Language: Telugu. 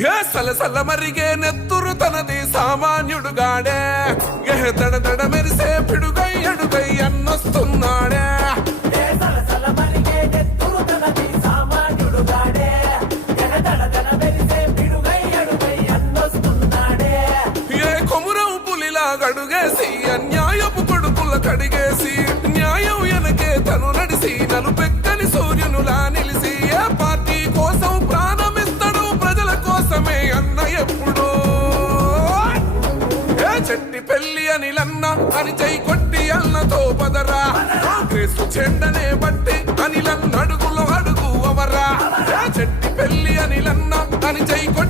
ఏ సలసల మరిగే నెత్తురు తనది సామాన్యుడుగాడే ఏ దడ దడ మెరిసే పిడుగై అడుగై అన్నొస్తున్నాడే ఏ కొమురం పులిలా గడుగేసి అన్యాయపు కొడుకుల కడిగేసి న్యాయం వెనకే తను నడిసి నలుపెక్కని సూర్యునులా నిలిసి ఏ పార్టీ కోసం ప్రాణమిస్తాడు ప్రజల కోసమే అన్న ఎప్పుడు ఏ చెట్టి పెళ్లి అనిలన్న అని చై కొట్టి అన్నతో పదరా కాంగ్రెస్ చెండనే బట్టి అనిలన్న అడుగులో అడుగు అవరా ఏ చెట్టి పెళ్లి అనిలన్న అని చై కొట్టి